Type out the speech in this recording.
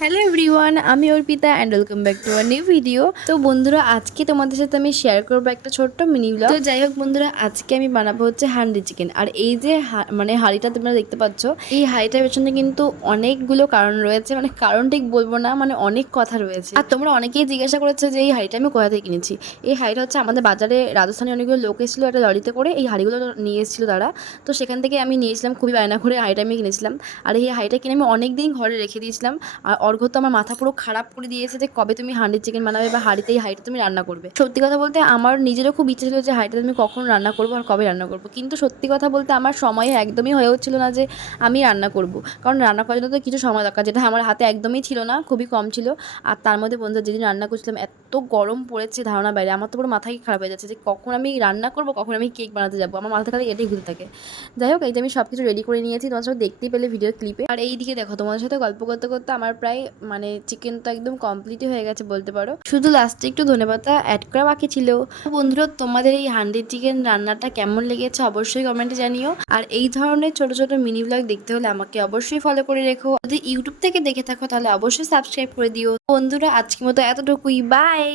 Hello everyone, আমি Arpita and welcome back to our new video. তো বন্ধুরা, আজকে তোমাদের সাথে আমি শেয়ার করবো একটা ছোট্ট মিনি ব্লগ। তো যাই হোক বন্ধুরা, আজকে আমি বানাবো হচ্ছে হান্ডি চিকেন। আর এই যে মানে হাঁড়িটা তোমরা দেখতে পাচ্ছ, এই হাঁড়িটার পেছনে কিন্তু অনেকগুলো কারণ রয়েছে। মানে কারণ ঠিক বলবো না, মানে অনেক কথা রয়েছে। আর তোমরা অনেকেই জিজ্ঞাসা করেছো যে এই হাঁড়িটা আমি কোথা থেকে কিনেছি। এই হাঁড়িটা হচ্ছে আমাদের বাজারে রাজস্থানে অনেকগুলো লোক এসেছিলো একটা লরিতে করে, এই হাঁড়িগুলো নিয়ে এসেছিলো তারা। তো সেখান থেকে আমি নিয়েছিলাম, খুবই বায়না করে হাঁড়িটা আমি কিনেছিলাম। আর এই হাঁড়িটা কিনে আমি অনেক দিন ঘরে রেখে দিয়েছিলাম। আর অর্ঘ্য তো আমার মাথা পুরো খারাপ করে দিয়েছে যে কবে তুমি হান্ডি চিকেন বানাবে বা হাঁড়িতেই হাঁড়িটা তুমি রান্না করবে। সত্যি কথা বলতে আমার নিজেরও খুব ইচ্ছে ছিল যে হাঁড়িটা তুমি কখন রান্না করবো আর কবে রান্না করবো, কিন্তু সত্যি কথা বলতে আমার সময় একদমই হয়ে উঠছিল না যে আমি রান্না করব। কারণ রান্না করার জন্য তো কিছু সময় দরকার, যেটা আমার হাতে একদমই ছিল না, খুবই কম ছিল। আর তার মধ্যে বন্ধুরা যেদিন রান্না করছিলাম এত গরম পড়েছে ধারণা বাইরে। আমার তো পুরো মাথায় খারাপ হয়ে যাচ্ছে যে কখন আমি রান্না করবো, কখন আমি কেক বানাতে যাবো। আমার মাথা খালি এটাই ঘুরতে থাকে। যাই হোক, এই যে আমি সব কিছু রেডি করে নিয়েছি, তোমার সাথে দেখতেই পেলে ভিডিও ক্লিপে। আর এই দিকে দেখো, তোমাদের সাথে গল্প করতে করতে আমার প্রায় মানে চিকেন তো একদম কমপ্লিটই হয়ে গেছে বলতে পারো। শুধু লাস্টে একটু ধনেপাতা অ্যাড করা বাকি ছিল। বন্ধুরা, তোমাদের এই হান্ডি চিকেন রান্নাটা কেমন লেগেছে অবশ্যই কমেন্টে জানিও। আর এই ধরনের ছোট ছোট মিনি ব্লগ দেখতে হলে আমাকে অবশ্যই ফলো করে রেখো। যদি ইউটিউব থেকে দেখে থাকো তাহলে অবশ্যই সাবস্ক্রাইব করে দিও। বন্ধুরা, আজকের মতো এতটুকুই, বাই।